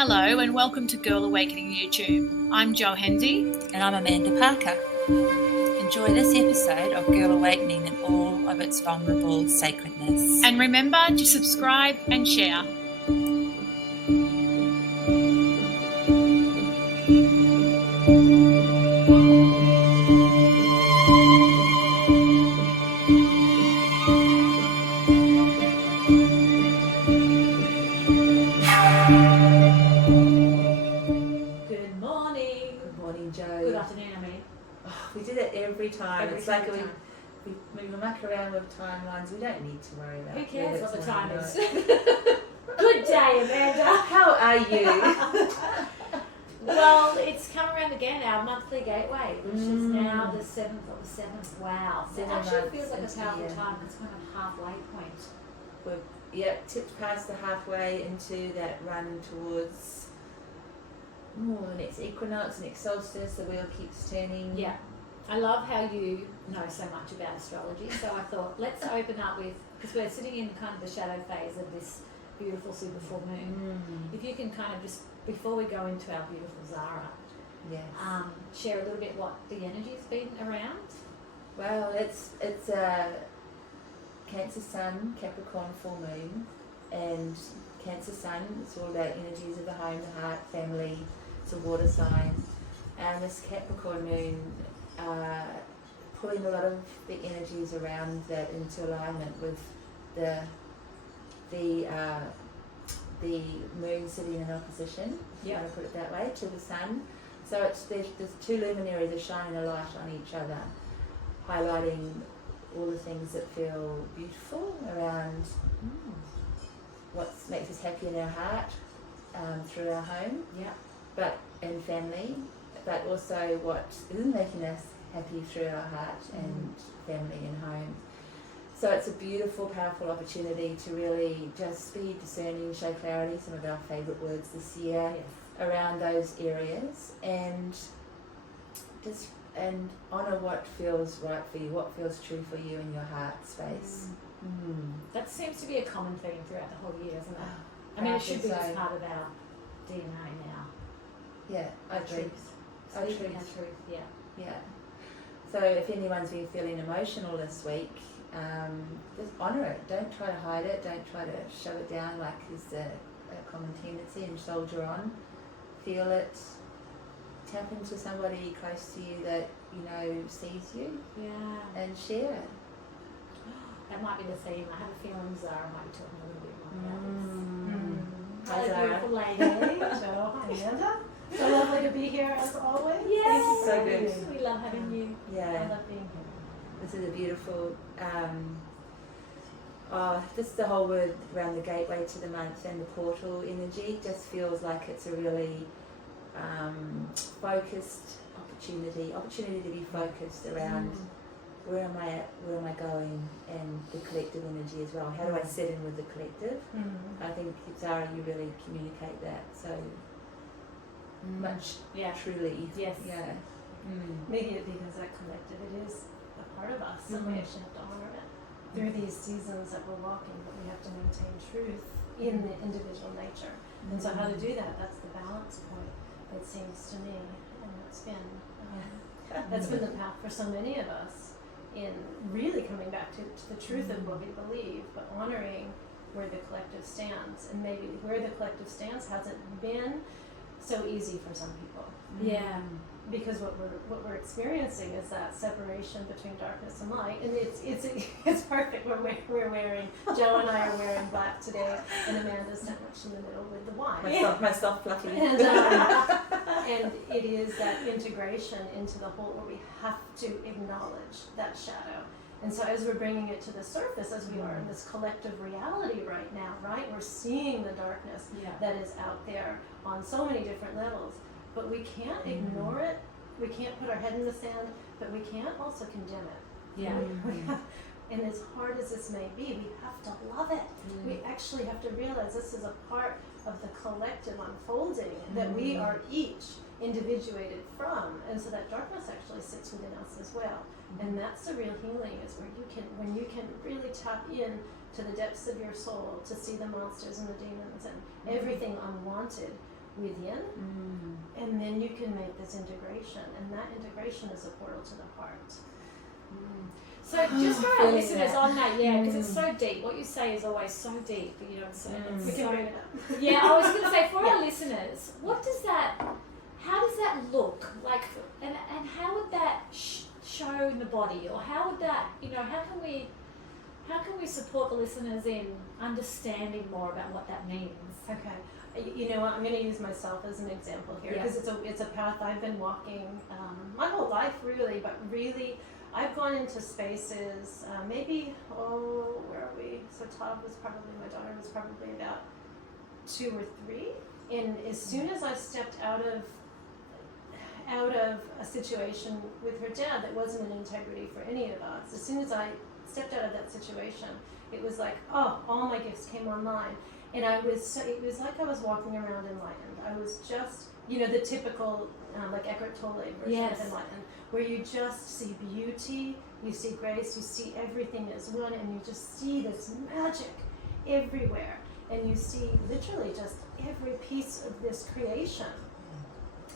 Hello and welcome to Girl Awakening YouTube. I'm Jo Hendy. And I'm Amanda Parker. Enjoy this episode of Girl Awakening in all of its vulnerable sacredness. And remember to subscribe and share. We did it every time. It's like we muck around with timelines. We don't need to worry about it. Who cares what the time is? Good day, Amanda. How are you? Well, it's come around again, our monthly gateway, which is now the 7th of the 7th. Wow. It actually feels like a powerful time. It's kind of halfway point. We've tipped past the halfway into that run towards the next equinox, next solstice. The wheel keeps turning. Yeah. I love how you know so much about astrology, so I thought let's open up with, because we're sitting in kind of the shadow phase of this beautiful super full moon. If you can kind of just, before we go into our beautiful Zhara, share a little bit what the energy's been around. Well, it's a Cancer Sun, Capricorn full moon, and Cancer Sun, it's all about energies of the home, the heart, family. It's a water sign, and this Capricorn moon pulling a lot of the energies around that into alignment with the moon sitting in opposition, if you want to put it that way, to the sun. So there's two luminaries are shining a light on each other, highlighting all the things that feel beautiful around what makes us happy in our heart, through our home, and family, but also what isn't making us happy through our heart and family and home. So it's a beautiful, powerful opportunity to really just be discerning, show clarity, some of our favourite words this year, around those areas, and honour what feels right for you, what feels true for you in your heart space. That seems to be a common theme throughout the whole year, isn't it? I mean, it should be as part of our DNA now. Yeah, our truth. Our truth. Yeah. So if anyone's been feeling emotional this week, just honour it. Don't try to hide it. Don't try to shove it down like is a common tendency, and soldier on. Feel it. Tap into somebody close to you that you know sees you. Yeah. And share it. That might be the theme. I have a feeling Zhara might be talking a little bit more about this. Hi, Zhara. Beautiful lady. Jo, Amanda. So lovely to be here as always. Yeah. Thank you so good. We love having you. Yeah. I love being here. This is a beautiful, just the whole word around the gateway to the month and the portal energy just feels like it's a really focused opportunity to be focused around where am I at, where am I going, and the collective energy as well. How do I sit in with the collective? I think, Zhara, you really communicate that so much truly. Yes. Yeah. Maybe because that collective, it is a part of us, and we actually have to honor it through these seasons that we're walking, but we have to maintain truth in the individual nature. And so how to do that, that's the balance point, it seems to me, and that's been the path for so many of us in really coming back to the truth of what we believe, but honoring where the collective stands, and maybe where the collective stands hasn't been so easy for some people. Yeah. Because what we're experiencing is that separation between darkness and light, and it's perfect. We're wearing, Jo and I are wearing black today, and Amanda's sandwiched in the middle with the wine. My soft fluffy. And it is that integration into the whole, where we have to acknowledge that shadow. And so as we're bringing it to the surface, as we are in this collective reality right now, right, we're seeing the darkness that is out there on so many different levels. But we can't ignore it, we can't put our head in the sand, but we can't also condemn it. Yeah. And as hard as this may be, we have to love it. We actually have to realize this is a part of the collective unfolding that we are each individuated from, and so that darkness actually sits within us as well. And that's the real healing, is when you can really tap in to the depths of your soul to see the monsters and the demons and everything unwanted within, and then you can make this integration, and that integration is a portal to the heart. So just for our listeners on that, because it's so deep. What you say is always so deep, you know what I'm saying? We can bring it up. Yeah, I was going to say, for our listeners, how does that look? Like, and how would that show in the body? Or how would that, how can we support the listeners in understanding more about what that means? Okay. You know what, I'm going to use myself as an example here, because it's a path I've been walking my whole life, really, but really I've gone into spaces, where are we? So my daughter was probably about 2 or 3, and as soon as I stepped out of a situation with her dad that wasn't in integrity for any of us, as soon as I stepped out of that situation, it was like, all my gifts came online. And it was like I was walking around enlightened. I was just, the typical, like Eckhart Tolle version of enlightened, where you just see beauty, you see grace, you see everything as one, and you just see this magic everywhere. And you see literally just every piece of this creation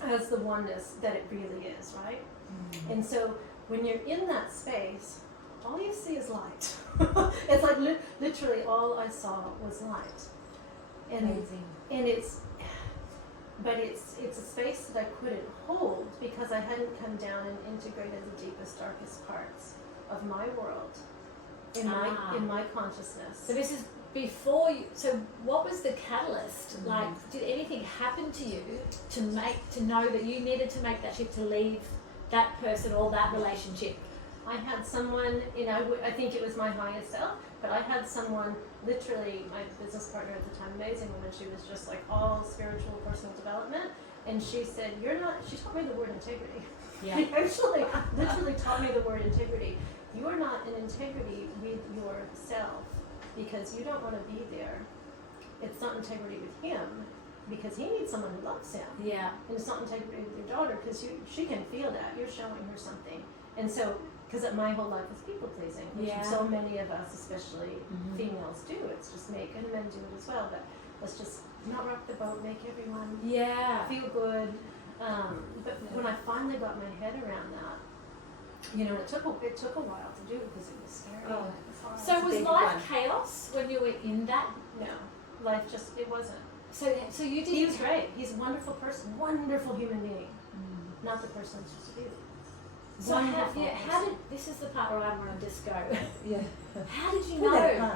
as the oneness that it really is, right? Mm-hmm. And so when you're in that space, all you see is light. It's like literally all I saw was light. And amazing. And it's a space that I couldn't hold because I hadn't come down and integrated the deepest, darkest parts of my world in my consciousness. So this is before you. So what was the catalyst? Mm-hmm. Like, did anything happen to you to know that you needed to make that shift, to leave that person or that relationship? I had someone, I think it was my highest self, but I had someone, literally my business partner at the time, amazing woman, she was just like all spiritual personal development, and she said, she taught me the word integrity. Yeah. She actually literally taught me the word integrity. You are not in integrity with yourself because you don't want to be there. It's not integrity with him because he needs someone who loves him. Yeah. And it's not integrity with your daughter because she can feel that. You're showing her something. And so, because my whole life is people pleasing, which so many of us, especially females, do. It's just and men do it as well. But let's just not rock the boat, make everyone feel good. But when I finally got my head around that, it took a while to do because it was scary. Oh. It was hard. So was life chaos when you were in that? No, life it wasn't. So you did. He was great. He's a wonderful person, wonderful human being. Not the person I'm supposed to be. So how did, this is the part where I want to just go. How did you know?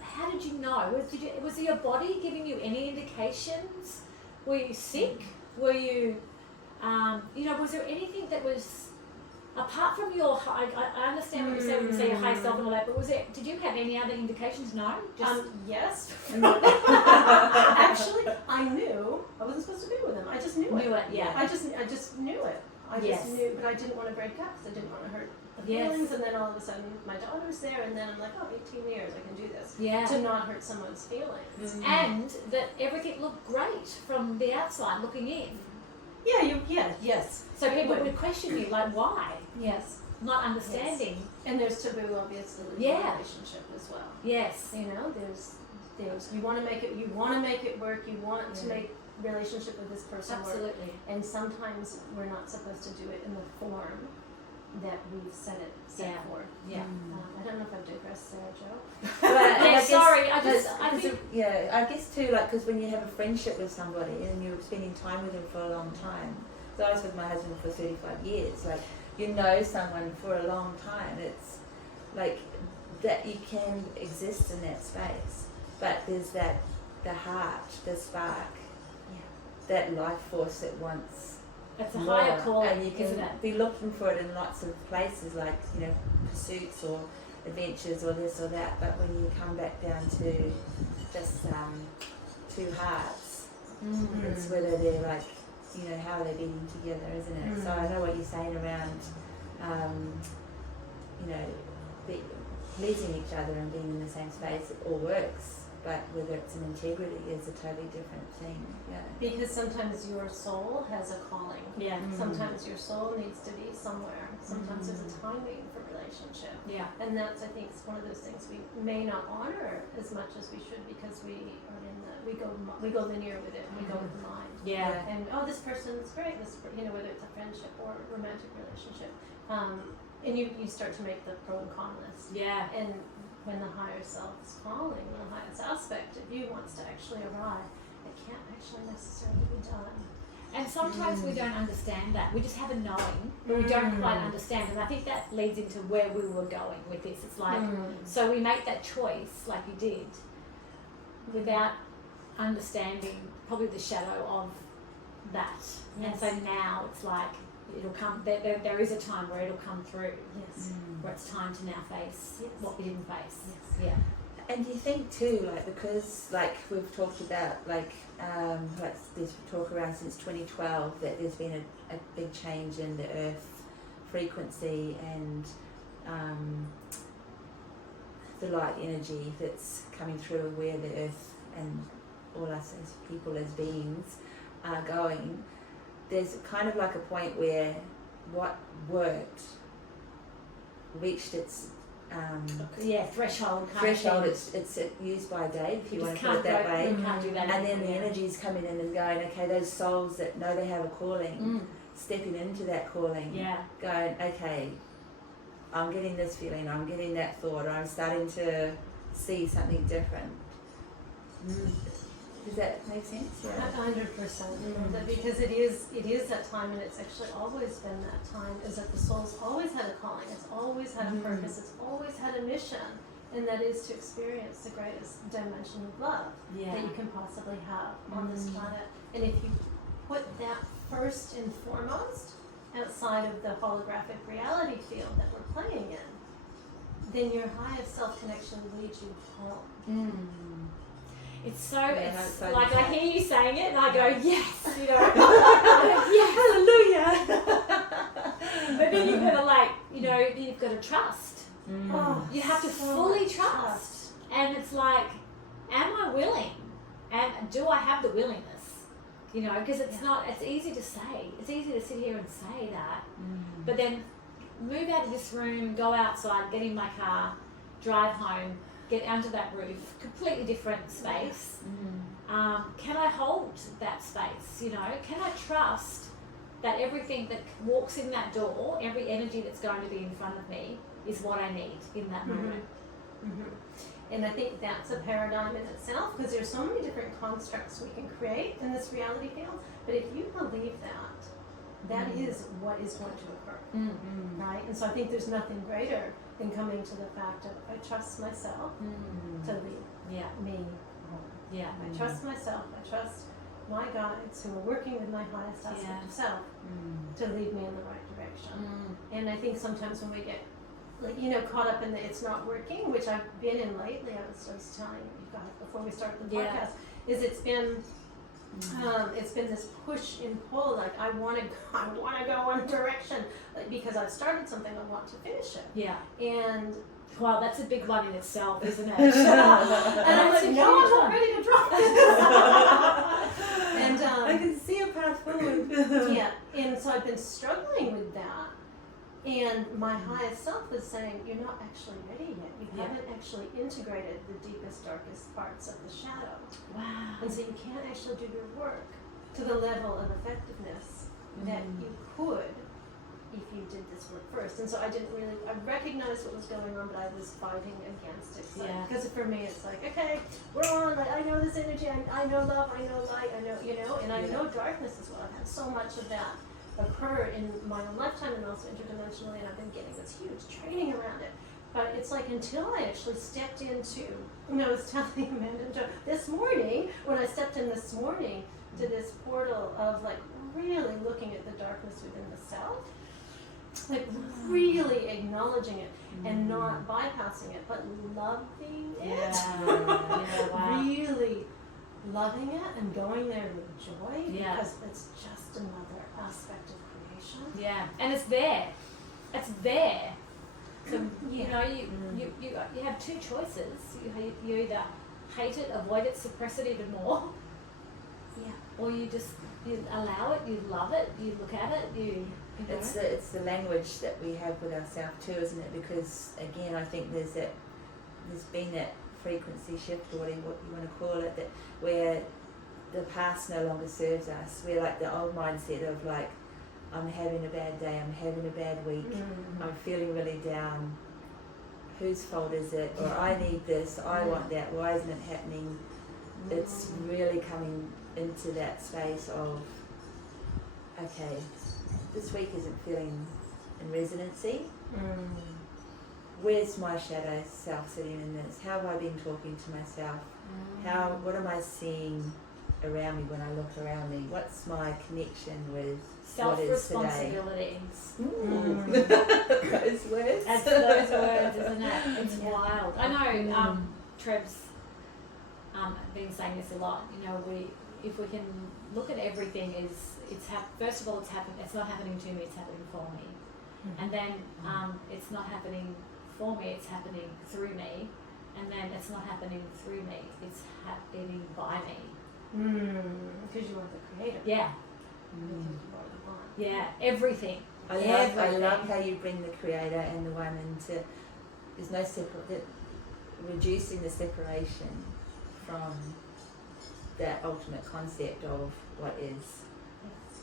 How did you know? Was your body giving you any indications? Were you sick? Were you, was there anything that was, apart from your, I understand what you say when you say your high self and all that, but did you have any other indications? No? Yes. Actually, I knew I wasn't supposed to be with him. I just knew it. I just knew it. I just knew, but I didn't want to break up because I didn't want to hurt the feelings. And then all of a sudden, my daughter's there, and then I'm like, 18 years, I can do this. Yeah. To not hurt someone's feelings. Mm-hmm. And that everything looked great from the outside, looking in. Yes. So people would question you, like, why? Yes. Not understanding. Yes. And there's taboo, obviously, with the relationship as well. Yes. There's you want to make it work. You want to make relationship with this person work. And sometimes we're not supposed to do it in the form that we've set for. Yeah. I don't know if I've digressed there, Joe. I guess too, like, because when you have a friendship with somebody and you're spending time with them for a long time. So I was with my husband for 35 years. Like, you know someone for a long time. It's like that you can exist in that space, but there's the heart, the spark. That life force that wants it's a higher calling, and you can be looking for it in lots of places, like pursuits or adventures or this or that. But when you come back down to just two hearts, it's whether they're like, how are they beating together, isn't it? So I know what you're saying around, pleasing each other and being in the same space. It all works. But whether it's an integrity is a totally different thing. Yeah. Because sometimes your soul has a calling. Yeah. Sometimes your soul needs to be somewhere. Sometimes there's a timing for relationship. Yeah. And that's, I think, one of those things we may not honor as much as we should because we go linear with it. We go with the mind. Yeah. And this person's great. Whether it's a friendship or a romantic relationship, and you start to make the pro and con list. Yeah. And when the higher self is calling, when the highest aspect of you wants to actually arrive, it can't actually necessarily be done. And sometimes we don't understand that. We just have a knowing, but we don't quite understand. And I think that leads into where we were going with this. It's like, so we make that choice, like you did, without understanding probably the shadow of that. Yes. And so now it's like, it'll come, there is a time where it'll come through, Yes. where it's time to now face what we didn't face. Yes. Yeah. And do you think too, like, because like we've talked about, like there's talk around since 2012 that there's been a big change in the earth frequency and the light energy that's coming through where the earth and all us as people, as beings, are going. There's kind of like a point where what worked reached its threshold. It's used by date, if you want to put can't it that go, way. you can't do that And then the anymore. energy's coming in and going, okay, those souls that know they have a calling, stepping into that calling, going, okay, I'm getting this feeling, I'm getting that thought, or I'm starting to see something different. Does that make sense? 100%. Because it is that time, and it's actually always been that time, is that the soul's always had a calling, it's always had a purpose, it's always had a mission, and that is to experience the greatest dimension of love that you can possibly have on this planet. And if you put that first and foremost outside of the holographic reality field that we're playing in, then your highest self connection leads you home. It's so, it's so like I hear you saying it and I go, yes, you know, yes, hallelujah. But then you've got to you've got to trust. You have to fully trust. And it's like, am I willing? And do I have the willingness? You know, because it's easy to say. It's easy to sit here and say that. But then move out of this room, go outside, get in my car, drive home, get onto that roof, completely different space. Can I hold that space? You know, can I trust that everything that walks in that door, every energy that's going to be in front of me, is what I need in that moment? And I think that's a paradigm in itself, because there's so many different constructs we can create in this reality field. But if you believe that is what is going to occur, right? And so I think there's nothing greater than coming to the fact of, I trust myself to lead me home. I trust myself, I trust my guides who are working with my highest aspect of self to lead me in the right direction. And I think sometimes when we get caught up in the it's not working, which I've been in lately, I was telling you guys before we started the podcast, is it's been this push and pull, like I want to go one direction, like, because I've started something, I want to finish it. And Wow, that's a big one in itself, isn't it? and I'm like, no, I'm not ready to drop it. And I can see a path forward. and so I've been struggling with that. And my highest self is saying, you're not actually ready yet. You haven't actually integrated the deepest, darkest parts of the shadow. Wow. And so you can't actually do your work to the level of effectiveness that you could if you did this work first. And so I recognized what was going on, but I was fighting against it. Because for me, it's like, okay, we're on, like, I know this energy, I know love, I know light, I know, and I know darkness as well. I've had so much of that occur in my own lifetime and also interdimensionally, and I've been getting this huge training around it. But it's like, until I actually stepped into, I was telling Amanda and Joe, this morning, when I stepped in this morning to this portal of like really looking at the darkness within the self, like really acknowledging it and not bypassing it, but loving it. Really loving it and going there with joy, because it's just another aspect of creation. And it's there. It's there. So you know, you have two choices. You either hate it, avoid it, suppress it even more, or you allow it, you love it, you look at it, you know. It's the language that we have with ourselves too, isn't it? Because again, I think there's been that frequency shift, or whatever you want to call it, that where the past no longer serves us. We're like the old mindset of like, I'm having a bad day, I'm having a bad week, I'm feeling really down. Whose fault is it? Or I need this, I want that, why isn't it happening? It's really coming into that space of, okay, this week isn't feeling in resonancy. Where's my shadow self sitting in this? How have I been talking to myself? What am I seeing around me when I look around me? What's my connection with what is today? Self-responsibility. Those words. That's those words, isn't it? It's wild. I know Trev's been saying this a lot. You know, if we can look at everything first of all, it's not happening to me, it's happening for me. And then it's not happening for me, it's happening through me. And then it's not happening through me, it's happening by me. Because you are the creator. Yeah. You are the one. Yeah, everything. I love how you bring the creator and the one into, there's no reducing the separation from that ultimate concept of what is.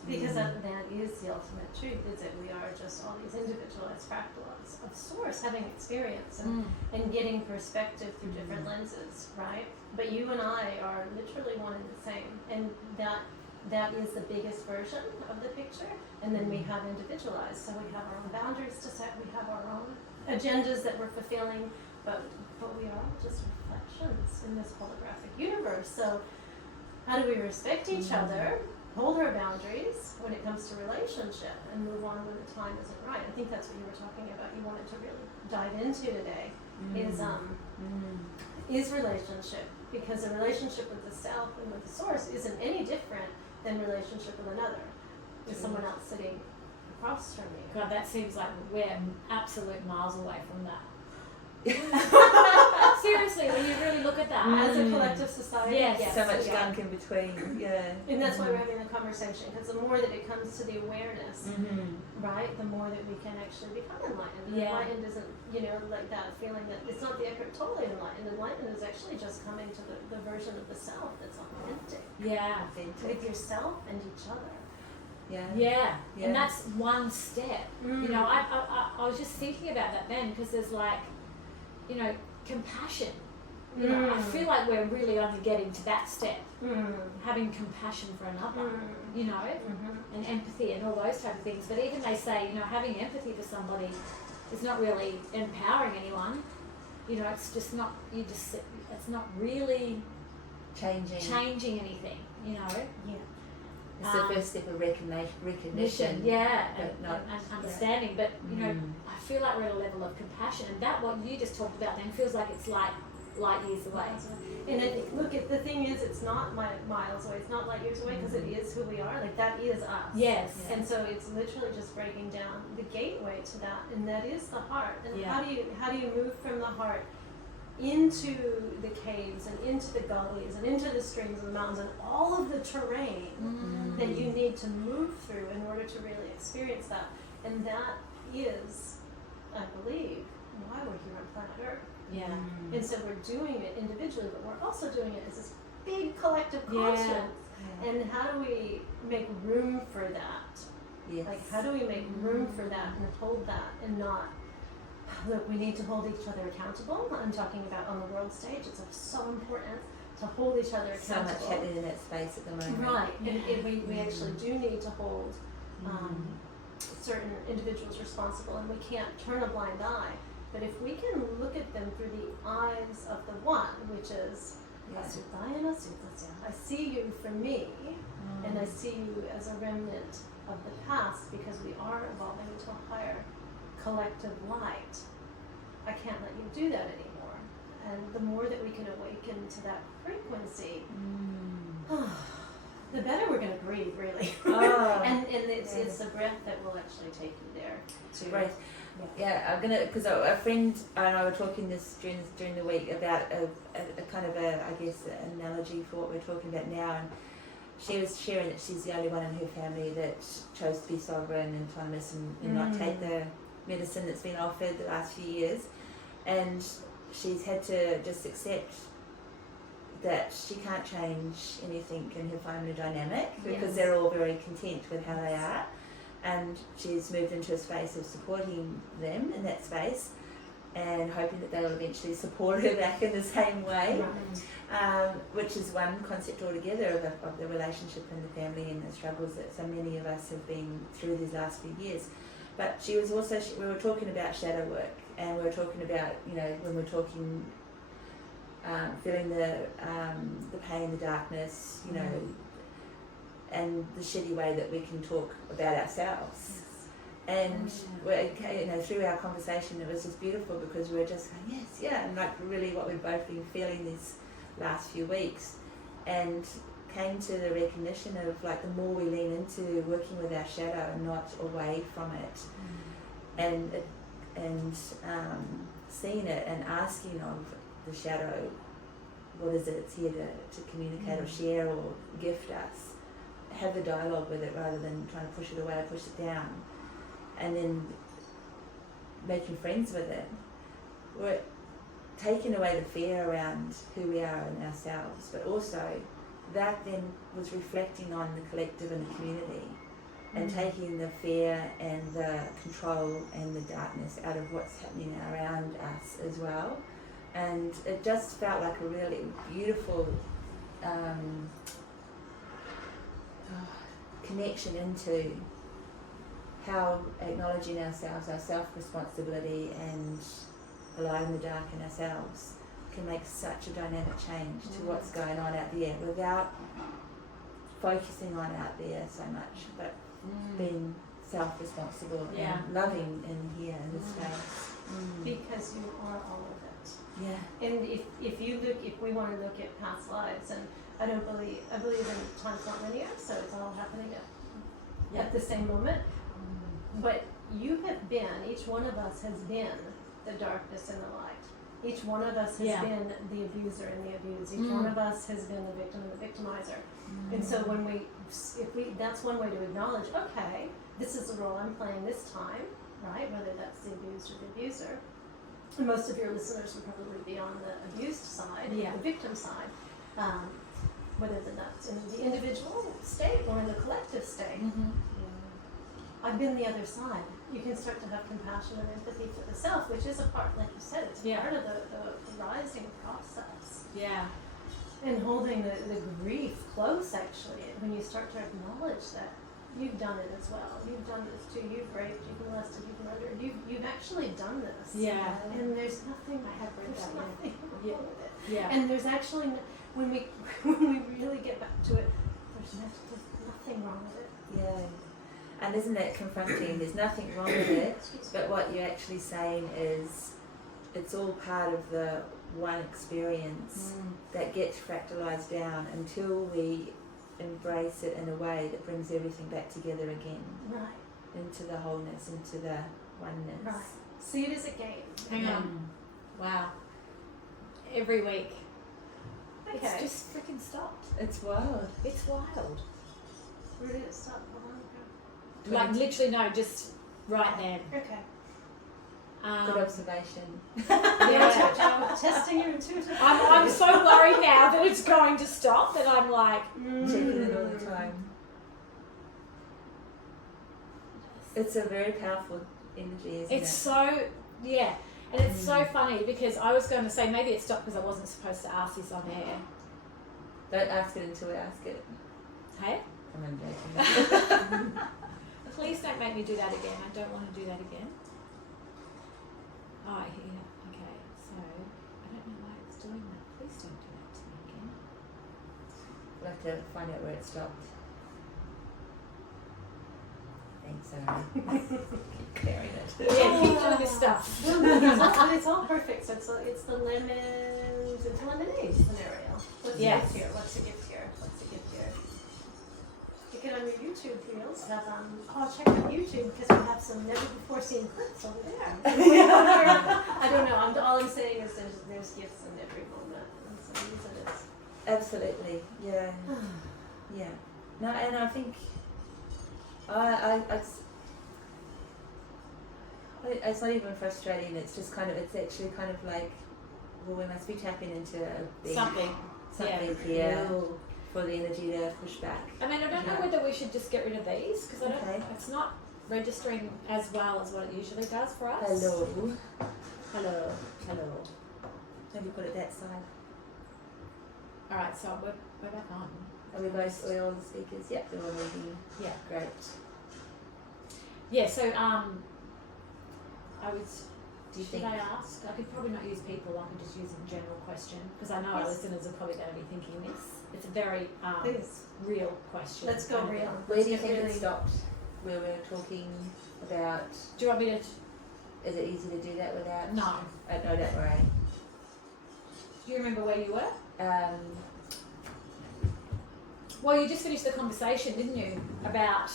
Because that is the ultimate truth, is that we are just all these individualized fractals of source having experience and getting perspective through different lenses, right? But you and I are literally one and the same, and that is the biggest version of the picture. And then we have individualized, so we have our own boundaries to set, we have our own agendas that we're fulfilling, but we are all just reflections in this holographic universe. So how do we respect each other, hold our boundaries when it comes to relationship, and move on when the time isn't right? I think that's what you were talking about, you wanted to really dive into today, is relationship. Because a relationship with the self and with the source isn't any different than relationship with another, with someone else sitting across from you. God, that seems like we're absolute miles away from that. Seriously, when you really look at that. As a collective society, yes. So much gunk in between, yeah. And that's why we're having the conversation, because the more that it comes to the awareness, right, the more that we can actually become enlightened. And enlightened isn't, like that feeling that it's not the Eckhart Tolle enlightened. Enlightened is actually just coming to the version of the self that's authentic. Yeah. With yourself and each other. Yeah. And that's one step. You know, I was just thinking about that then, because there's like, compassion. I feel like we're really only getting to that step. Having compassion for another, and empathy and all those type of things. But even they say, having empathy for somebody is not really empowering anyone. It's just not, it's not really changing anything, It's the first step of recognition. And understanding. But, I feel like we're at a level of compassion, and that what you just talked about then feels like it's like light years away. And the thing is, it's not miles away, it's not light years away, because it is who we are, like that is us. Yes. And so it's literally just breaking down the gateway to that, and that is the heart. And how do you move from the heart into the caves and into the gullies and into the streams and the mountains and all of the terrain that you need to move through in order to really experience that? And that is, I believe, why we're here on planet Earth. Yeah. And so we're doing it individually, but we're also doing it as this big collective conscience. And how do we make room for that? Yes. Like, how do we make room for that and hold that and not, look, we need to hold each other accountable. I'm talking about on the world stage. It's so important to hold each other accountable. So much happening in that space at the moment. Right. And we actually do need to hold certain individuals responsible, and we can't turn a blind eye. But if we can look at them through the eyes of the one, which is I see you for me, and I see you as a remnant of the past, because we are evolving into a higher collective light. I can't let you do that anymore. And the more that we can awaken to that frequency, the better we're going to breathe, really. And it's the breath that will actually take you there. Breath. I'm gonna, because a friend and I were talking this during the week about a kind of I guess an analogy for what we're talking about now, and she was sharing that she's the only one in her family that chose to be sovereign and autonomous and not take the medicine that's been offered the last few years, and she's had to just accept that she can't change anything in her family dynamic because Yes. they're all very content with how they are, and she's moved into a space of supporting them in that space and hoping that they'll eventually support her back in the same way, which is one concept altogether of the relationship and the family and the struggles that so many of us have been through these last few years. But she was also, we were talking about shadow work, and we were talking about, you know, when we're talking feeling the pain, the darkness, you know, and the shitty way that we can talk about ourselves. And you know, through our conversation, it was just beautiful because we were just going, yes, yeah, and like really what we've both been feeling these last few weeks, and came to the recognition of like the more we lean into working with our shadow and not away from it, and seeing it and asking of the shadow, what is it it's here to communicate or share or gift us, have a dialogue with it rather than trying to push it away or push it down, and then making friends with it. We're taking away the fear around who we are and ourselves, but also that then was reflecting on the collective and the community, and taking the fear and the control and the darkness out of what's happening around us as well. And it just felt like a really beautiful connection into how acknowledging ourselves, our self-responsibility and the light and the dark in ourselves can make such a dynamic change to what's going on out there without focusing on out there so much, but being self-responsible and loving in here in this space. Because you are all of it. Yeah. And if we want to look at past lives, and I believe in time's not linear, so it's all happening at the same moment. But you have been, each one of us has been the darkness and the light. Each one of us has been the abuser and the abused. Each one of us has been the victim and the victimizer. And so that's one way to acknowledge, okay, this is the role I'm playing this time, right? Whether that's the abused or the abuser. And most of your listeners would probably be on the abused side, the victim side, whether that's in the individual state or in the collective state. I've been the other side. You can start to have compassion and empathy for the self, which is a part, like you said, it's a part of the rising process. Yeah. And holding the grief close, actually, when you start to acknowledge that you've done it as well. You've done this too. You've raped, you've molested, you've murdered. You've actually done this. Yeah. And there's nothing. I have read there's that one. nothing wrong with it. Yeah. And there's actually, when we really get back to it, there's nothing wrong with it. Yeah. And isn't that confronting? There's nothing wrong with it, but what you're actually saying is it's all part of the one experience that gets fractalized down until we embrace it in a way that brings everything back together again. Right. Into the wholeness, into the oneness. Right. See it as a game. Hang on. Wow. Every week. Okay. It's just freaking stopped. It's wild. It's wild. Where did it stop? How long ago? Like literally, no, just right then. Okay. Good observation. Yeah. Testing your intuitive. I'm so worried now that it's going to stop that I'm like Checking it all the time. It's a very powerful energy, isn't it's it? so and it's so funny because I was going to say maybe it stopped because I wasn't supposed to ask this on air. Don't ask it until we ask it. Hey? I'm joking. Please don't make me do that again. I don't want to do that again. Oh, yeah. Okay. So I don't know why it's doing that. Please don't do that to me again. We'll have to find out where it stopped. Thanks, Zhara. Keep clearing it. Yeah, keep doing this stuff. It's all perfect. So it's the lemons and lemonade scenario. What's the gift here? What's the gift here? What's the gift here? Get on your YouTube reels. Check out YouTube because we have some never before seen clips over there. I don't know. All I'm saying is there's gifts in every moment, and so use it as. Absolutely, yeah, yeah. No, and I think it's not even frustrating. It's just it's actually kind of like, well, we must be tapping into a big, something here for the energy to push back. I mean, I don't know whether we should just get rid of these because it's not registering as well as what it usually does for us. Hello. Have you put it that side? All right, so we're back on. Are we both all the speakers? Yep, they're all moving. Yeah. Great. Yeah, so I was. Do you Should think? I ask? I could probably not use people. I could just use a general question because I know our listeners are probably going to be thinking this. It's a very real question. Let's go real. Where do you think it stopped? Where we were talking about. Do you want me to? Is it easy to do that without? No. No, don't worry. Do you remember where you were? Well, you just finished the conversation, didn't you, about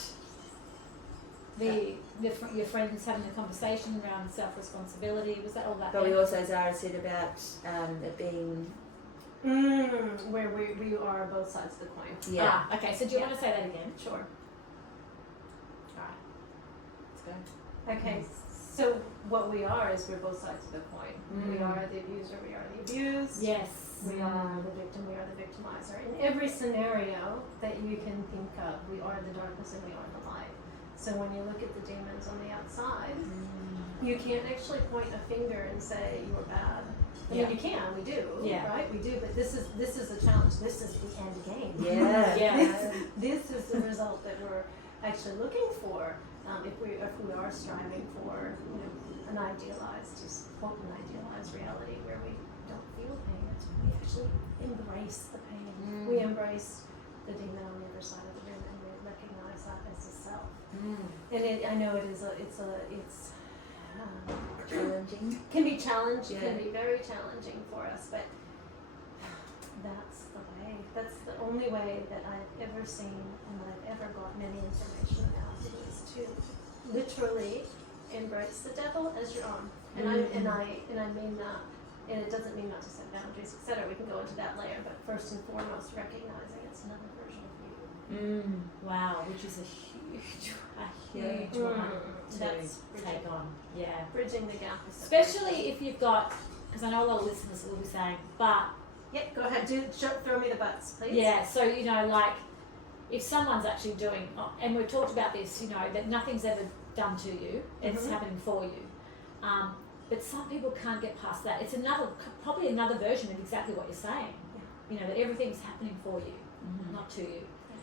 your friends having a conversation around self-responsibility? Was that all that? But we also, Zhara said about it being... where we are both sides of the coin. Yeah. Okay, so do you want to say that again? Sure. Alright. Let's go. Okay, so what we are is we're both sides of the coin. We are the abuser, we are the abused. Yes. We are the victim, we are the victimizer. In every scenario that you can think of, we are the darkness and we are the light. So when you look at the demons on the outside, you can't actually point a finger and say you were bad. I mean, you can, we do, right? We do, but this is a challenge. This is the end game. Yeah. This is the result that we're actually looking for. If we are striving for, an idealized reality where we don't feel pain, we actually embrace the pain. We embrace the demon on the other side of the room, and we recognize that as a self. And I know it's challenging. Can be challenging. Can be very challenging for us, but that's the way. That's the only way that I've ever seen and that I've ever gotten any information about it is to literally embrace the devil as your own. And I mean that, and it doesn't mean not to set boundaries, etc. We can go into that later, but first and foremost, recognizing it's another version of you. Wow, which is a huge one to take on. Yeah. Bridging the gap. Especially if you've got, because I know a lot of listeners will be saying, but. Yep, go ahead. Throw me the buts, please. Yeah, so, like, if someone's actually doing, and we've talked about this, that nothing's ever done to you, it's happening for you. But some people can't get past that. It's probably another version of exactly what you're saying. Yeah. That everything's happening for you, not to you. Yeah.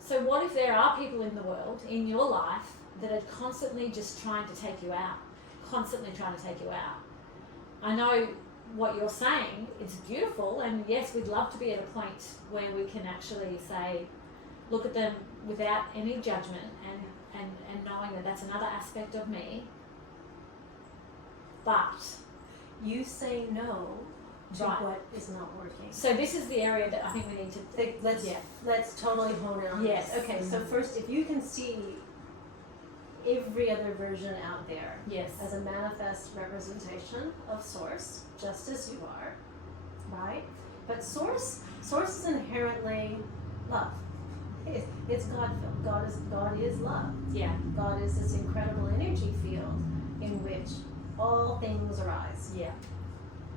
So what if there are people in the world, in your life, that are constantly just trying to take you out? I know what you're saying, it's beautiful, and yes, we'd love to be at a point where we can actually say, look at them without any judgment and knowing that that's another aspect of me. But you say no to what is not working. So this is the area that I think we need to let's totally hone in on this. Okay, so first, if you can see every other version out there as a manifest representation of Source, just as you are, right? But Source is inherently love. It's God-filled. God is love. Yeah. God is this incredible energy field in which all things arise. Yeah.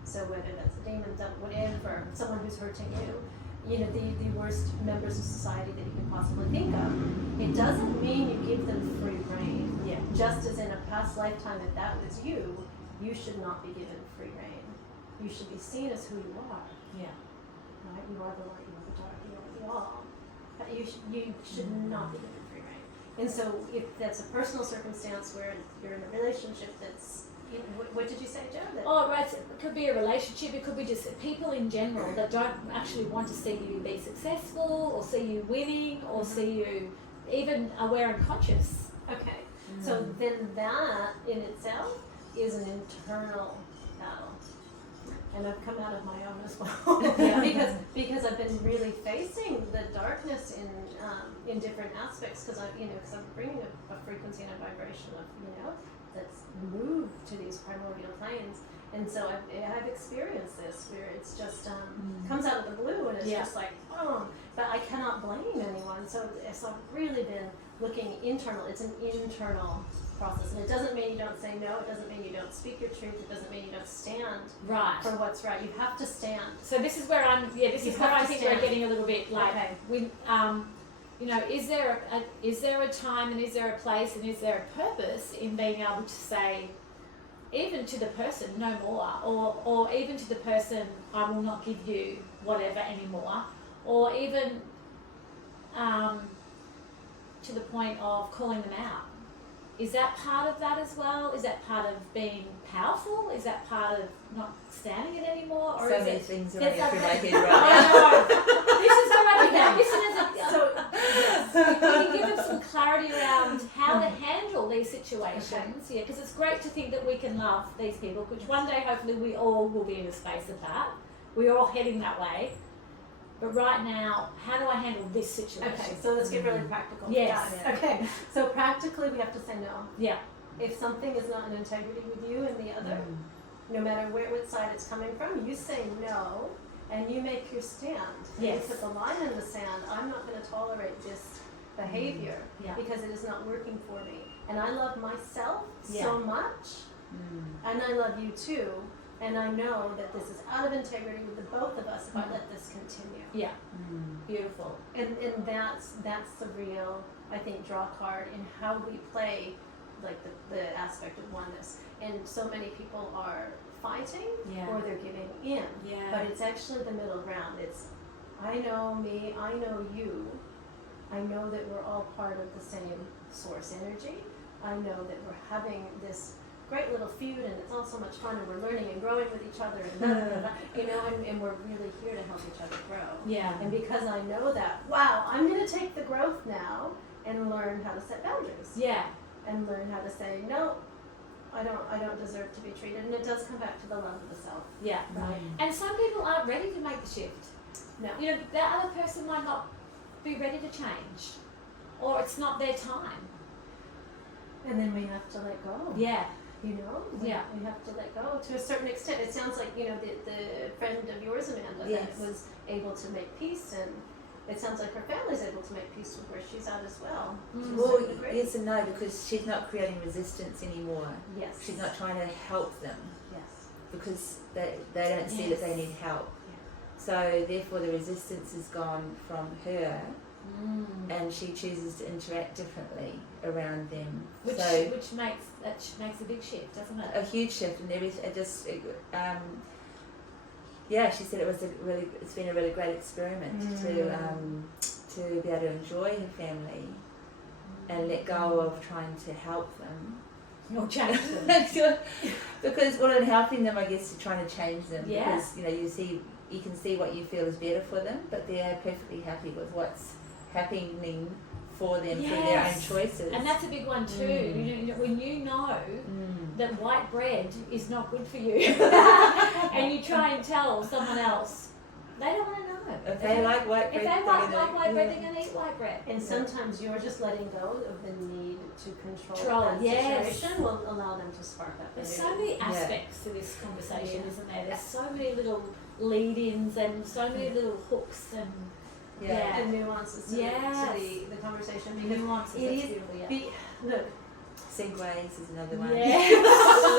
So whether that's a demon, whatever, someone who's hurting you, the worst members of society that you can possibly think of, it doesn't mean you give them free rein. Yeah. Just as in a past lifetime, if that was you, you should not be given free rein. You should be seen as who you are. Yeah. Right? You are the light, you are the dark, you are the all. But you should not be given free rein. And so if that's a personal circumstance where you're in a relationship that's, what did you say, Jo? It could be a relationship, it could be just people in general that don't actually want to see you be successful or see you winning or see you even aware and conscious. Okay, so then that in itself is an internal battle. And I've come out of my own as well because I've been really facing the darkness in different aspects because I'm bringing a frequency and a vibration of that's moved to these primordial planes, and so I've experienced this where it's just comes out of the blue and it's just like but I cannot blame anyone. So I've really been looking internal. It's an internal process. And it doesn't mean you don't say no, it doesn't mean you don't speak your truth, it doesn't mean you don't stand Right. for what's right. You have to stand. So this is where I think we're getting a little bit like, Okay. we, you know, is there a time and is there a place and is there a purpose in being able to say, even to the person, no more, or even to the person, I will not give you whatever anymore, or even to the point of calling them out. Is that part of that as well? Is that part of being powerful? Is that part of not standing it anymore? Or So is many it, things are there's running through my something- head right I now. know. This is where I think that So, can you give them some clarity around how to handle these situations? Yeah, because it's great to think that we can love these people, which one day hopefully we all will be in a space of that. We're all heading that way. But right now, how do I handle this situation? okay, so let's get really practical. Yes. Got it. Okay, so practically we have to say no. Yeah. If something is not in integrity with you and the other, no matter which side it's coming from, you say no and you make your stand. Yes. You put the line in the sand. I'm not going to tolerate this behavior Yeah. because it is not working for me. And I love myself Yeah. so much, and I love you too. And I know that this is out of integrity with the both of us if I let this continue. Yeah. Beautiful. And that's the real, I think, draw card in how we play, like the aspect of oneness. And so many people are fighting Yeah. or they're giving in. Yeah. But it's actually the middle ground. It's I know me, I know you. I know that we're all part of the same source energy. I know that we're having this great little feud and it's all so much fun and we're learning and growing with each other and you know, and we're really here to help each other grow. Yeah. And because I know that, wow, I'm going to take the growth now and learn how to set boundaries Yeah. and learn how to say no. I don't deserve to be treated, and it does come back to the love of the self. Yeah. Right. And some people aren't ready to make the shift. No. You know, that other person might not be ready to change, or it's not their time. And then we have to let go. Yeah. You know, Yeah. we have to let go to a certain extent. It sounds like, you know, the friend of yours, Amanda, Yes. that was able to make peace, and it sounds like her family's able to make peace with where she's at as well. to a Well, certain degree. yes and no, because she's not creating resistance anymore. Yes. She's not trying to help them Yes. because they don't see that they need help. So therefore the resistance is gone from her and she chooses to interact differently around them. Which So makes a big shift, doesn't it? a huge shift and everything. She said it's been a really great experiment to be able to enjoy her family and let go of trying to help them. Or change them. Because in helping them, I guess you're trying to change them. Yeah. Because you can see what you feel is better for them, but they're perfectly happy with what's happening for them through their own choices. And that's a big one too. You know, when you know that white bread is not good for you, and you try and tell someone else, they don't want to know. If they like white bread, if they they're like gonna- white bread, they're going to eat white bread. And sometimes you're just letting go of the need to control that yes. situation will allow them to spark up. There's anew. so many aspects to this conversation, Yeah. isn't there? There's so many little lead-ins and so many little hooks and And nuances to the conversation because nuances. it That's is beautiful. look, Segues is another one. Yeah.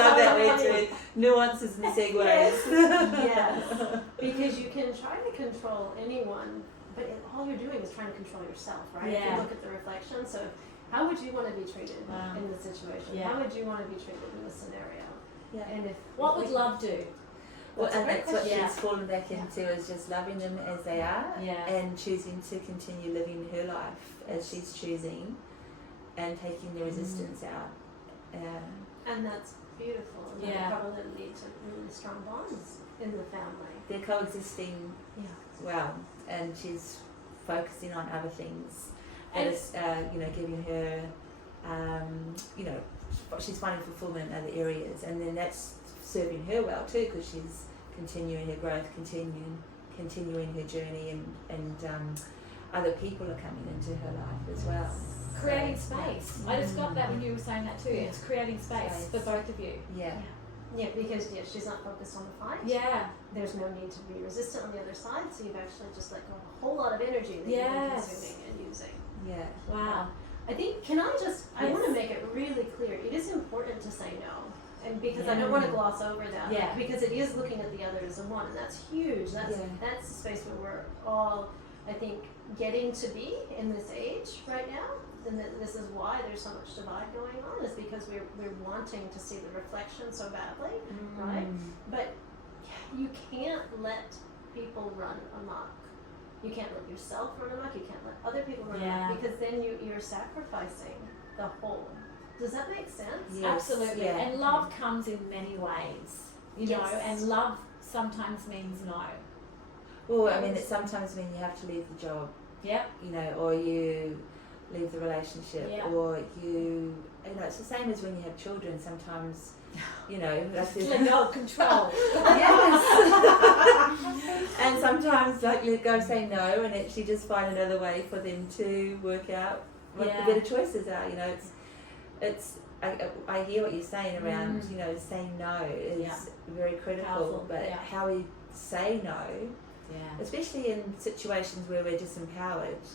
Love that word too. Nuances and segues. yes, because you can try to control anyone, but all you're doing is trying to control yourself, right? If Yeah. you look at the reflection, so how would you want to be treated Wow. in this situation? Yeah. How would you want to be treated in this scenario? Yeah. And if What would love do? Well, That's a and great that's what question. she's fallen back into is just loving them as they are Yeah. and choosing to continue living her life as she's choosing and taking the resistance out. and that's beautiful, and Yeah. that probably lead to really strong bonds in the family. They're coexisting Yeah. well, and she's focusing on other things. That And- is, giving her, she's finding fulfillment in other areas, and then that's serving her well too, because she's continuing her growth, continuing her journey, and other people are coming into her life as well. Creating space. I just got that when you were saying that too. It's creating space for both of you. Yeah. Yeah, because she's not focused on the fight. Yeah. There's no need to be resistant on the other side, so you've actually just let go of a whole lot of energy that you've been Yes. consuming and using. Yeah. Wow. I think, I want to make it really clear, it is important to say no. And because I don't want to gloss over that, Yeah. because it is looking at the other as a one, and that's huge. That's the space where we're all, I think, getting to be in this age right now. And this is why there's so much divide going on, is because we're wanting to see the reflection so badly, right? But you can't let people run amok. You can't let yourself run amok. You can't let other people run amok, because then you're sacrificing the whole. Does that make sense? Yes. Absolutely. Yeah. And love comes in many ways, you know, and love sometimes means no. Well, I mean, it sometimes means you have to leave the job. Yep. You know, or you leave the relationship, or you know, it's the same as when you have children. Sometimes, you know, that's Let go of control. Yes. And sometimes, like, you go say no, and actually just find another way for them to work out what the better choices are. You know, it's. I hear what you're saying around, you know, saying no is very critical. Powerful. But how we say no, especially in situations where we're disempowered.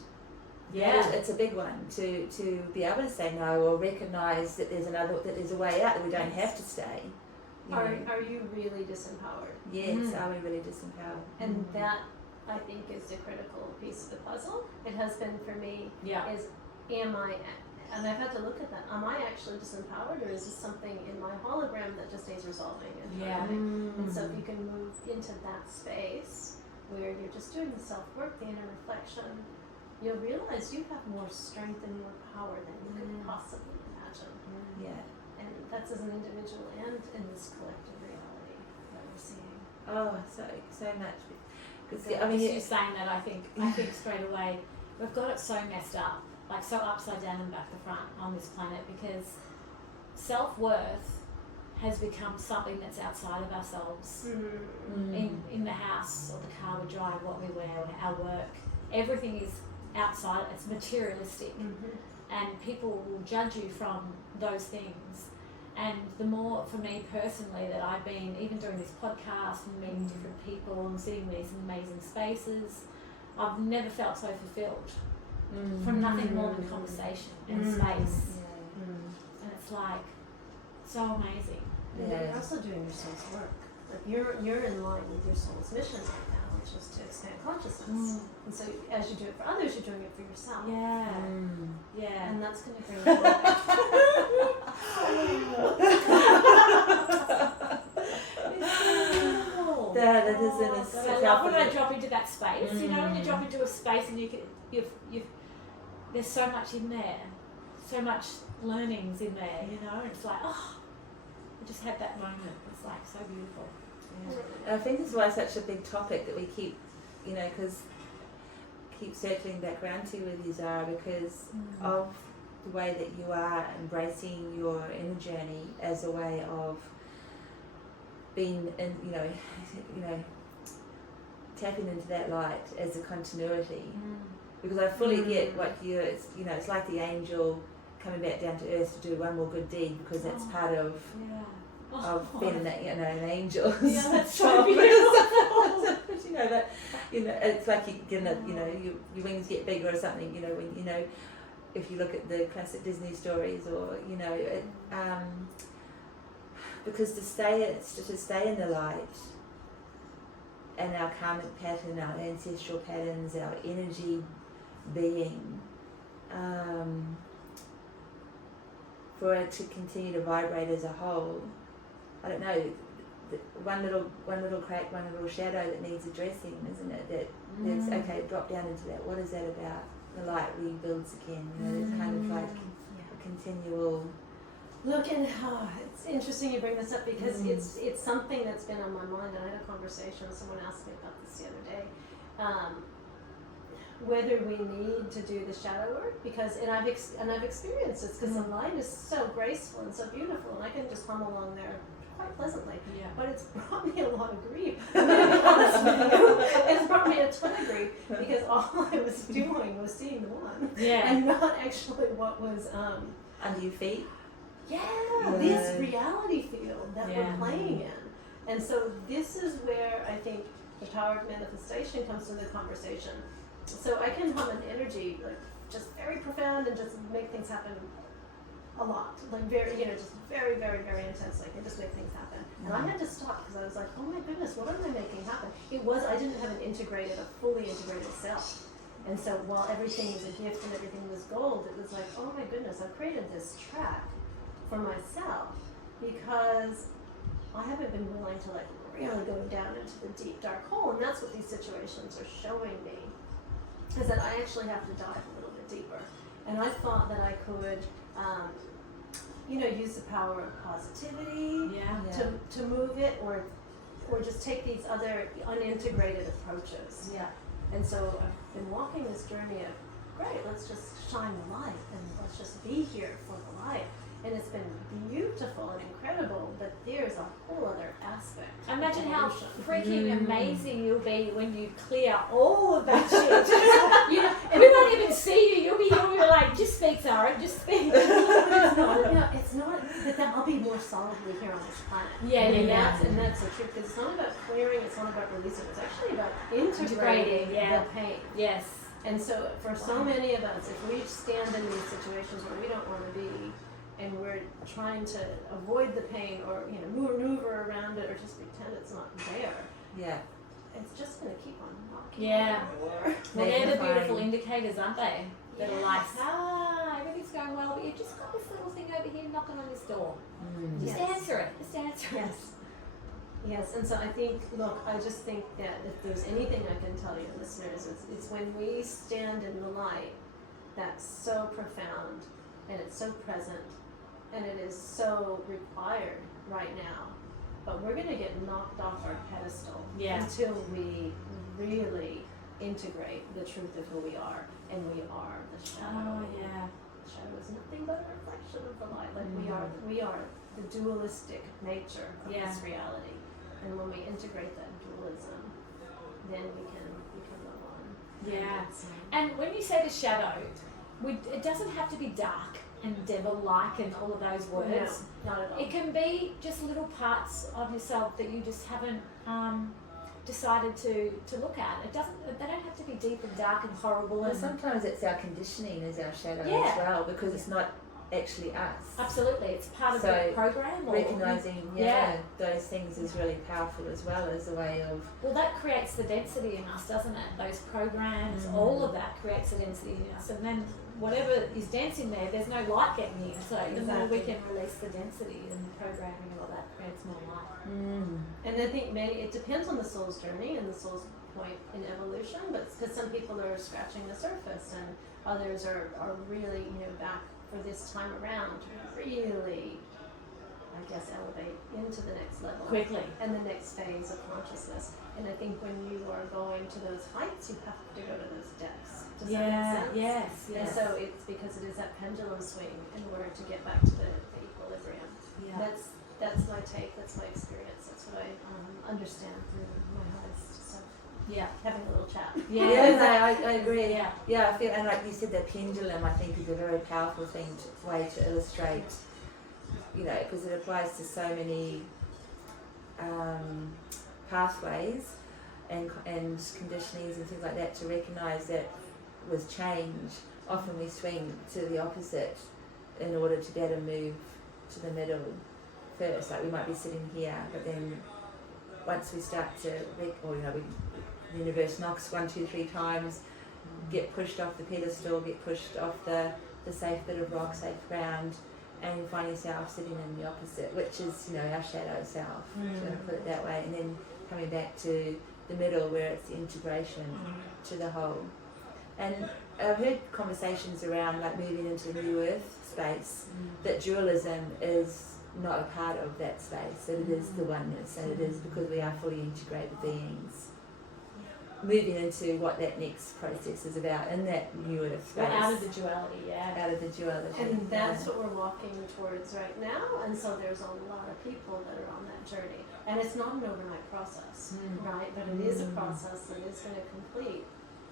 It's a big one to be able to say no, or recognise that there's a way out, that we don't have to stay. Are you really disempowered? Yes, are we really disempowered? And that, I think, is the critical piece of the puzzle. It has been for me. Is and I've had to look at that. Am I actually disempowered, or is this something in my hologram that just needs resolving internally? And so if you can move into that space where you're just doing the self-work, the inner reflection, you'll realize you have more strength and more power than you could possibly imagine. And that's as an individual and in this collective reality that we're seeing. Oh, so much. So I mean, you saying that, I think straight away we've got it so messed up, like so upside down and back to front on this planet, because self-worth has become something that's outside of ourselves. In the house or the car we drive, what we wear, our work, everything is outside. It's materialistic, and people will judge you from those things. And the more, for me personally, that I've been even doing this podcast and meeting different people and sitting in these amazing spaces, I've never felt so fulfilled from nothing more than conversation and space. And it's like so amazing. And you're also doing your soul's work. Like you're in line with your soul's mission right now, which is to expand consciousness. And so as you do it for others, you're doing it for yourself. And that's going to bring you That is I love when I drop into that space. You know, when you drop into a space and you've there's so much in there, so much learnings in there. You know, it's like, oh, I just had that moment. It's like so beautiful. And I think this is why it's such a big topic that we keep, you know, keep circling back around to with you, Zhara, because of the way that you are embracing your inner journey as a way of being in, you know, tapping into that light as a continuity. Because I fully get what it's like the angel coming back down to earth to do one more good deed, because that's part of being an angel. Yeah, that's so beautiful. It's like your wings get bigger or something. You know, when if you look at the classic Disney stories, or because to stay in the light, and our karmic pattern, our ancestral patterns, our energy being, for it to continue to vibrate as a whole. I don't know, one little crack, one little shadow that needs addressing, isn't it? That there's drop down into that. What is that about? The light rebuilds again. It's kind of like a continual. Look, and it's interesting you bring this up, because it's something that's been on my mind. I had a conversation with someone asked me about this the other day. Whether we need to do the shadow work, because I've experienced this, because the light is so graceful and so beautiful, and I can just hum along there quite pleasantly. But it's brought me a lot of grief. I'm going to be honest with you. It's brought me a ton of grief, because all I was doing was seeing the one, and not actually what was under your feet. This reality field that we're playing in. And so this is where I think the power of manifestation comes to the conversation. So I can hum an energy like just very profound and just make things happen a lot, like very, just very, very, very intense. Like, they just make things happen. And I had to stop because I was like, oh my goodness, what am I making happen? I didn't have a fully integrated self. And so while everything was a gift and everything was gold, it was like, oh my goodness, I've created this track for myself because I haven't been willing to like really go down into the deep dark hole. And that's what these situations are showing me, is that I actually have to dive a little bit deeper. And I thought that I could, use the power of positivity to move it, or just take these other unintegrated approaches. Yeah. And so I've been walking this journey of, great, let's just shine the light and let's just be here for the light. And it's been beautiful and incredible, but there's a whole other aspect. Imagine how evolution. freaking amazing you'll be when you clear all of that shit. We won't even see you. You'll be like, just speak, Zhara, just speak. It's not, but then I'll be more solidly here on this planet. And that's the truth. It's not about clearing, it's not about releasing, it's actually about integrating the pain. Yes. And so for so many of us, if we stand in these situations where we don't want to be, and we're trying to avoid the pain or maneuver around it or just pretend it's not there, it's just going to keep on knocking. Well, they're the beautiful indicators, aren't they? That are like, everything's going well, but you've just got this little thing over here knocking on this door. Just answer it. Just answer it. Yes, and so I think, I just think that if there's anything I can tell you, listeners, it's when we stand in the light that's so profound and it's so present and it is so required right now. But we're going to get knocked off our pedestal until we really integrate the truth of who we are, and we are the shadow. The shadow is nothing but a reflection of the light. Like we are the dualistic nature of this reality. And when we integrate that dualism, then we can become the one. And when you say the shadow, it doesn't have to be dark and devil-like and all of those words. No, not at all. It can be just little parts of yourself that you just haven't decided to look at. They don't have to be deep and dark and horrible. Well, sometimes it's our conditioning as our shadow as well, because it's not actually us. Absolutely, it's part of the program. Recognizing those things is really powerful as well as a way of... Well, that creates the density in us, doesn't it? Those programs, all of that creates the density in us, and then whatever is dense in there's no light getting in. So the more we can release the density and the programming and all that creates more light. And I think it depends on the soul's journey and the soul's point in evolution, but because some people are scratching the surface and others are really back for this time around to really, I guess, elevate into the next level quickly and the next phase of consciousness. And I think when you are going to those heights, you have to go to those depths. Does that make sense? Yes. And so it's because it is that pendulum swing in order to get back to the equilibrium. That's my take. That's my experience. That's what I understand through my highest stuff. Having a little chat. I agree. I feel, and like you said, the pendulum I think is a very powerful way to illustrate, because it applies to so many pathways and conditionings and things like that, to recognise that with change often we swing to the opposite in order to be able to move to the middle first. Like we might be sitting here, but then once we start to the universe knocks 1, 2, 3 times, get pushed off the pedestal, get pushed off the safe bit of rock, safe ground, and you find yourself sitting in the opposite, which is our shadow self, to put it that way, and then coming back to the middle where it's the integration to the whole. And I've heard conversations around like moving into the new earth space, that dualism is not a part of that space, that it is the oneness, and it is because we are fully integrated beings. Moving into what that next process is about in that new earth space. Out of the duality, Out of the duality. And that's what we're walking towards right now. And so there's a lot of people that are on that journey. And it's not an overnight process, right? But it is a process that is going to complete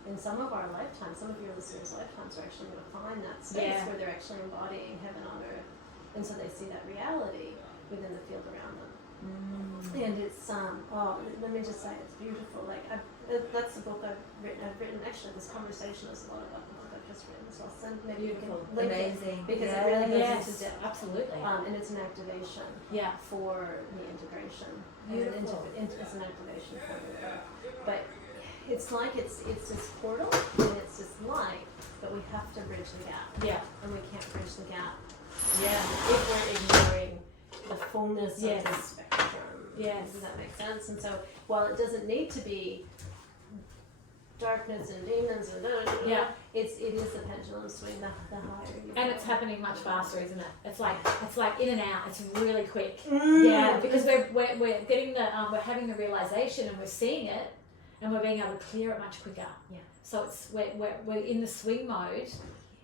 in some of our lifetimes. Some of your listeners' lifetimes are actually going to find that space where they're actually embodying heaven on earth. And so they see that reality within the field around them. And it's, let me just say, it's beautiful. Like, that's the book I've written. Actually, this conversation is a lot about the book I've just written as well. So maybe you can Beautiful. link it, Amazing. because Yeah. it really goes Yes, into depth. absolutely. And it's an activation Yeah. for the integration. Beautiful. And it's an activation for the work. But it's like it's this portal and it's this light, but we have to bridge the gap. Yeah. And we can't bridge the gap Yeah. if we're ignoring the fullness Yes. of the spectrum. Yes. Does that make sense? And so while it doesn't need to be darkness and demons and Yeah. it is the pendulum swing, the higher you And go. it's happening much faster, isn't it? It's like in and out. It's really quick. Mm. Yeah, because we're getting the we're having the realization and we're seeing it, and we're being able to clear it much quicker. Yeah. So it's we're in the swing mode,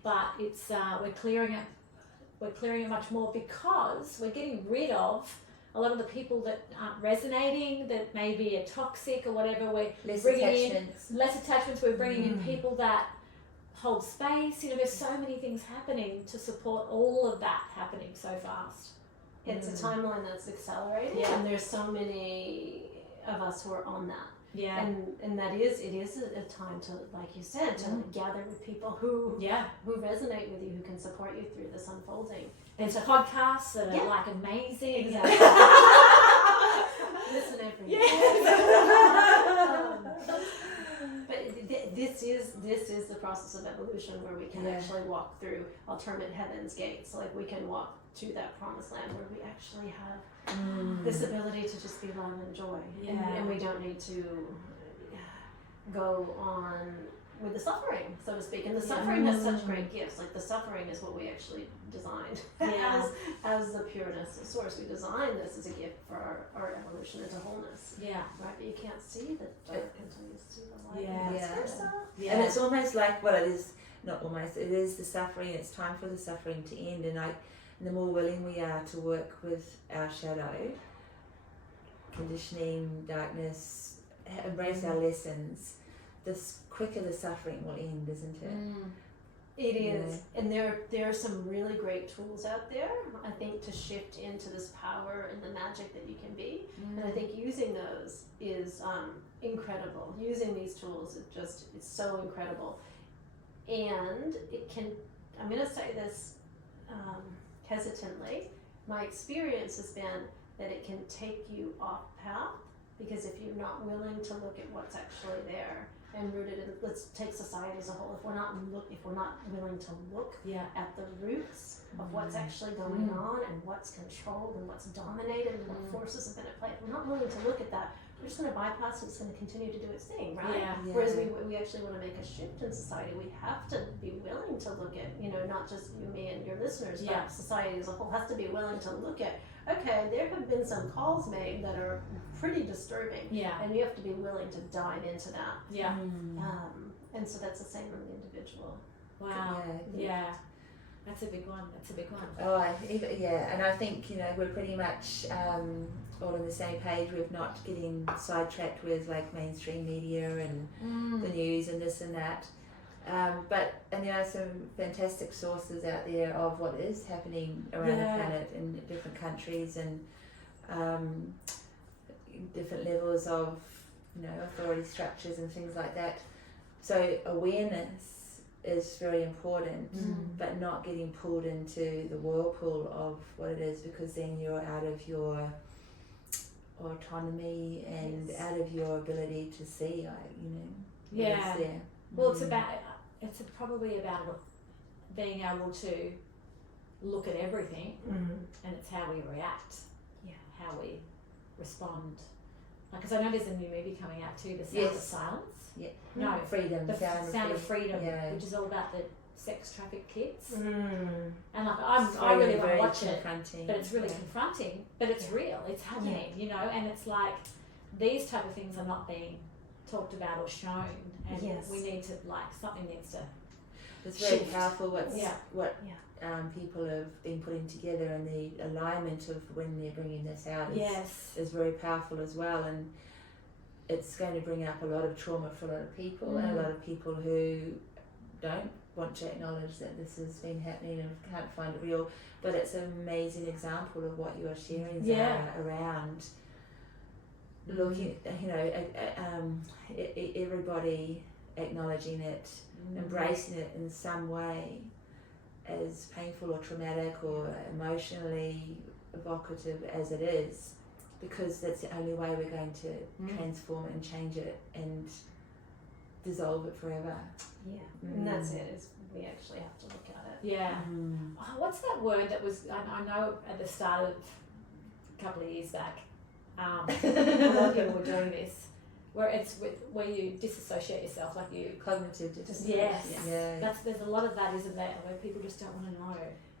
but it's we're clearing it much more because we're getting rid of a lot of the people that aren't resonating, that maybe are toxic or whatever. We're Less bringing attachments. in less attachments. We're bringing in people that hold space. You know, there's so many things happening to support all of that happening so fast. It's a timeline that's accelerating, Yeah. and there's so many of us who are on that. Yeah. And it is a time to, like you said, to gather with people who resonate with you, who can support you through this unfolding. There's podcasts that are Yeah. like amazing. Exactly. Listen every day. But this is the process of evolution where we can actually walk through alternate heaven's gates. Like we can walk to that promised land where we actually have this ability to just be love and joy. And we don't need to go on with the suffering, so to speak. And the suffering has such great gifts. Like the suffering is what we actually designed as the pureness of source. We designed this as a gift for our evolution into wholeness. Yeah. Right, but you can't see the dark until you see the light. Yeah. And vice Yeah. versa. Yeah. And it's almost like, well, it is not almost, it is the suffering. It's time for the suffering to end. And the more willing we are to work with our shadow, conditioning, darkness, embrace our lessons, the quicker the suffering will end, isn't it? It is, and there are some really great tools out there, I think, to shift into this power and the magic that you can be. And I think using those is incredible. Using these tools, it's so incredible. And it can, I'm going to say this hesitantly, my experience has been that it can take you off path, because if you're not willing to look at what's actually there and rooted in, let's take society as a whole, if we're not willing to look at the roots of what's actually going on and what's controlled and what's dominated and what forces have been at play, if we're not willing to look at that, we're just going to bypass it. It's going to continue to do its thing, right? Yeah. Whereas we actually want to make a shift in society. We have to be willing to look at, not just you, me, and your listeners, but society as a whole has to be willing to look at, okay, there have been some calls made that are pretty disturbing. Yeah. And you have to be willing to dive into that. Yeah. And so that's the same in the individual. Wow. Yeah. Yeah. That's a big one. Oh, and I think, we're pretty much all on the same page with not getting sidetracked with like mainstream media and the news and this and that. But there are some fantastic sources out there of what is happening around the planet in different countries and different levels of authority structures and things like that. So awareness is very important, but not getting pulled into the whirlpool of what it is, because then you're out of your autonomy and out of your ability to see, what is there. Well, it's probably about being able to look at everything, and it's how we react, how we respond. Because I know there's a new movie coming out too, The Sound of Silence. Yeah. No, Freedom. The Sound of Freedom, which is all about the sex trafficked kids. And like I really want to watch it, but it's really confronting. But it's real. It's happening, and it's like these type of things are not being talked about or shown, and we need to something needs to. It's very shift. powerful what people have been putting together, and the alignment of when they're bringing this out is very powerful as well, and it's going to bring up a lot of trauma for a lot of people and a lot of people who don't want to acknowledge that this has been happening and can't find it real. But it's an amazing example of what you're sharing, Zhara, around looking, everybody acknowledging it, embracing it in some way, as painful or traumatic or emotionally evocative as it is, because that's the only way we're going to transform and change it and dissolve it forever. Yeah, and that's it. Is we actually have to look at it. Yeah. Oh, what's that word that was? I know at the start of a couple of years back, a lot of people were doing this, where you disassociate yourself, like you Cognitive dissonance. Yes. Yeah. There's a lot of that, isn't there? Where people just don't want to know.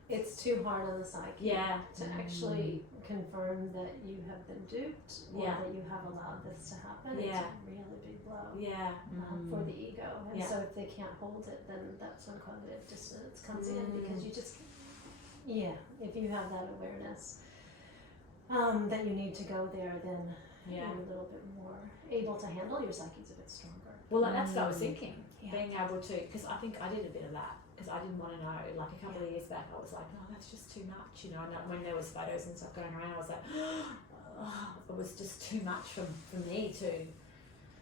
It's too hard on the psyche to actually confirm that you have been duped or that you have allowed this to happen. It's a really big blow for the ego. And so if they can't hold it, then that's when cognitive dissonance comes in, because you just, if you have that awareness that you need to go there, then you're a little bit more able to handle, your psyche's a bit stronger. Well, that's what I was thinking, being able to, because I think I did a bit of that. Because I didn't want to know, like a couple of years back, I was like, no, that's just too much, you know. And when there was photos and stuff going around, I was like, it was just too much for me to,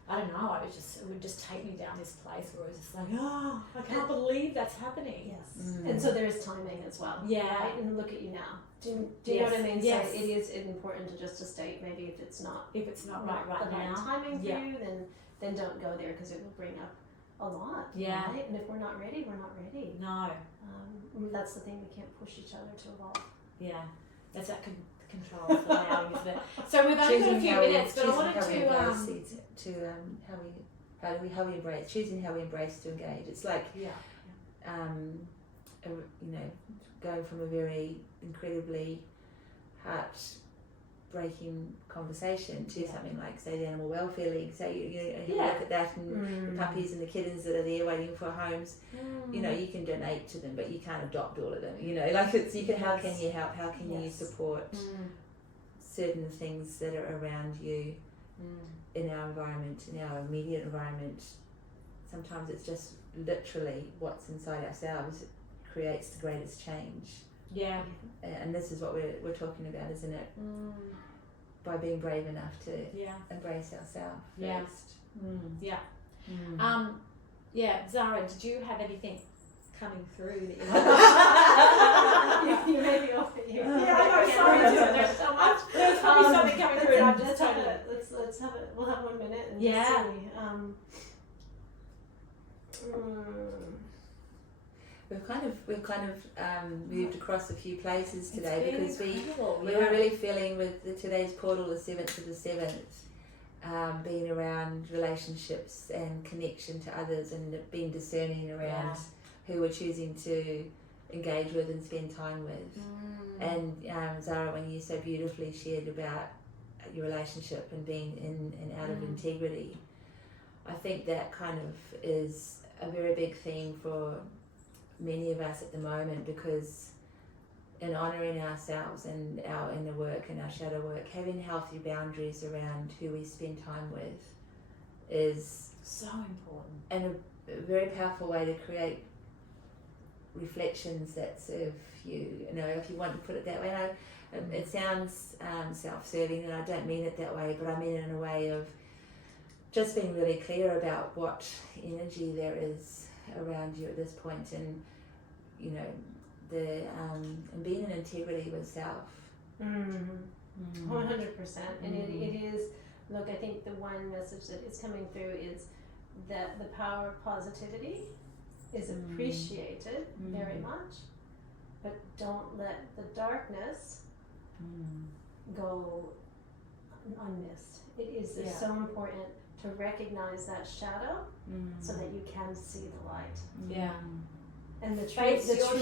I don't know, it would just take me down this place where it was just like, I can't believe that's happening. Yes. And so there's timing as well. Yeah. Right? And look at you now. Do you know what I mean? Yes. So it is important to just to state, maybe if it's not right the now, right timing for you, then don't go there, because it will bring up a lot. Yeah. Right? And if we're not ready, we're not ready. No. That's the thing, we can't push each other to evolve. Yeah. That's that control for allowing, isn't it? So we've only got a few minutes, but I wanted how we embrace, choosing how we embrace to engage. It's like going from a very incredibly heart-breaking conversation to something like, say, the Animal Welfare League. So you look at that, and the puppies and the kittens that are there waiting for homes. You know, you can donate to them, but you can't adopt all of them. You know, like how can you help? How can you support certain things that are around you in our environment, in our immediate environment? Sometimes it's just literally what's inside ourselves creates the greatest change. Yeah. And this is what we're talking about, isn't it? By being brave enough to embrace ourselves first. Zhara, did you have anything coming through that you may be off at you. There's so much. There's probably something coming through, and I'm just totally. Let's have it. We'll have 1 minute and We've kind of moved across a few places today, because we incredible. were really feeling with today's portal, the 7th of the 7th, being around relationships and connection to others, and being discerning around who we're choosing to engage with and spend time with. And Zhara, when you so beautifully shared about your relationship and being in and out of integrity, I think that kind of is a very big theme for many of us at the moment, because in honouring ourselves and our inner work and our shadow work, having healthy boundaries around who we spend time with is so important, and a very powerful way to create reflections that serve you. You know, if you want to put it that way. It sounds self-serving, and I don't mean it that way, but I mean it in a way of just being really clear about what energy there is around you at this point, and you know, the and being in integrity with self. 100%. And it is, look, I think the one message that is coming through is that the power of positivity is appreciated very much, but don't let the darkness go unmissed. It is so important to recognize that shadow so that you can see the light. And the true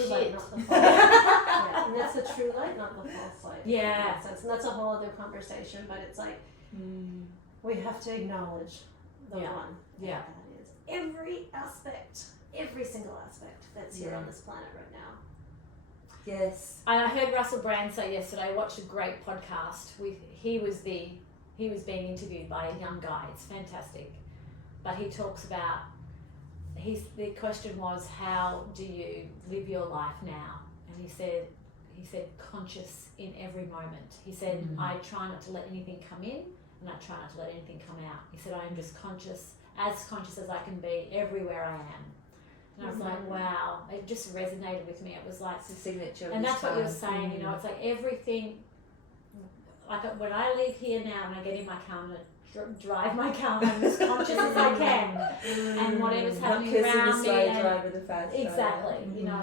light, not the false light. And that's the true light, not the false light. And that's a whole other conversation, but it's like we have to acknowledge the one that is. Every aspect, every single aspect that's here on this planet right now. Yes. And I heard Russell Brand say yesterday, I watched a great podcast he was being interviewed by a young guy. It's fantastic. But he talks about, the question was, how do you live your life now? And he said conscious in every moment. He said, I try not to let anything come in, and I try not to let anything come out. He said, I am just conscious as conscious as I can be everywhere I am. And I was like, wow, it just resonated with me. It was like, It's a signature. and that's what you're saying, you know, it's like everything, like when I leave here now and I get in my car, I'm going to drive my car home as conscious as I can, and whatever's happening around me. Exactly, you know,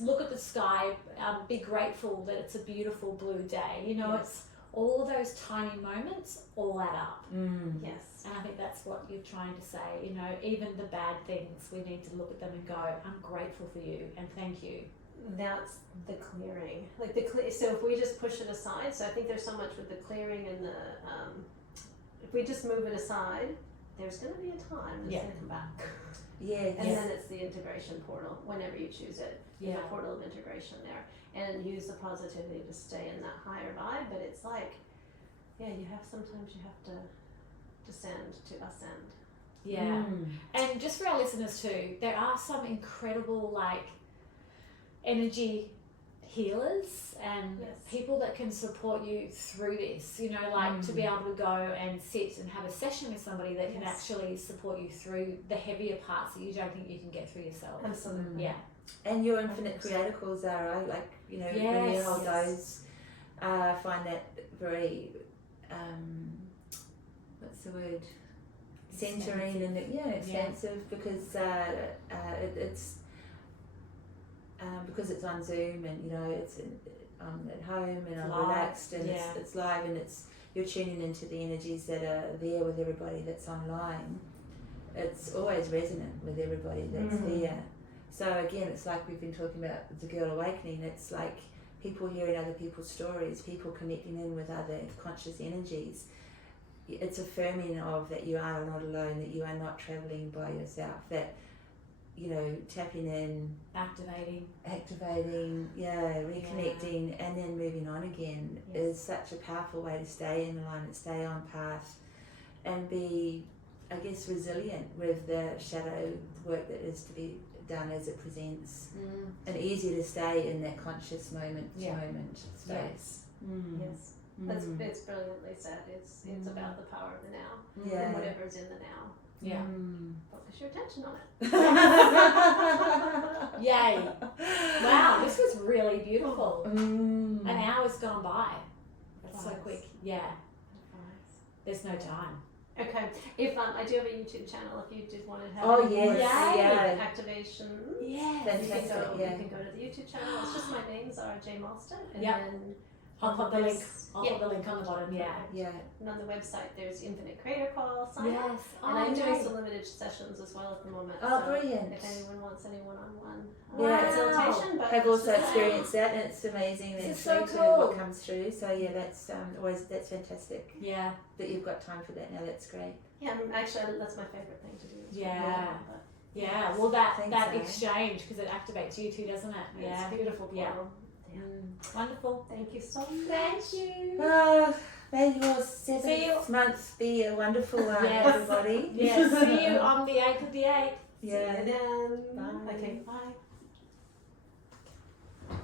look at the sky, be grateful that it's a beautiful blue day, you know, it's all those tiny moments all add up. Yes. And I think that's what you're trying to say, you know, even the bad things, we need to look at them and go, I'm grateful for you and thank you. That's the clearing. Like so if we just push it aside, so I think there's so much with the clearing and the, if we just move it aside, there's going to be a time that's going to come back. Yeah. And then it's the integration portal, whenever you choose it. There's a portal of integration there. And use the positivity to stay in that higher vibe, but it's like, sometimes you have to descend to ascend. Yeah. And just for our listeners too, there are some incredible like energy healers and people that can support you through this, you know, like to be able to go and sit and have a session with somebody that can actually support you through the heavier parts that you don't think you can get through yourself. Absolutely. Yeah. And your infinite creator calls, Zhara, like, you know, when you hold those, I find that very, what's the word? Centering and expansive because it's on Zoom and, you know, it's at home and I'm relaxed and it's live and you're tuning into the energies that are there with everybody that's online. It's always resonant with everybody that's there. So again, it's like we've been talking about the Girl Awakening. It's like people hearing other people's stories, people connecting in with other conscious energies. It's affirming of that you are not alone, that you are not traveling by yourself, that, you know, tapping in, activating, reconnecting, and then moving on again is such a powerful way to stay in alignment, stay on path, and be, I guess, resilient with the shadow work that is to be done as it presents, and easier to stay in that conscious moment to moment space. Yes. It's brilliantly said. It's about the power of the now, and whatever's in the now. Yeah. Focus your attention on it. Yay! Wow, this was really beautiful. An hour's gone by. That's so quick. Yeah. There's no time. Okay. If I do have a YouTube channel, if you did want to have activation, fantastic. You can go to the YouTube channel. It's just my name, Zhara J. Mahlstedt, and then I'll put the link. I'll put the link on the bottom. Yeah. And on the website, there's Infinite Creator Call. Sign up. And I'm doing some limited sessions as well at the moment. Oh, so brilliant! If anyone wants any one-on-one facilitation, but I've also experienced that, and it's amazing. It's and so cool. What comes through. So that's that's fantastic. Yeah. That you've got time for that now. That's great. Yeah, actually, that's my favorite thing to do. Yeah. Well, that exchange, because it activates you too, doesn't it? It's beautiful. Portal. Wonderful. Thank you so much. Thank you. May your 7th month be a wonderful one, everybody. Yes. See you on the 8th of the 8th. Yeah. See you then. Bye. Okay. Bye.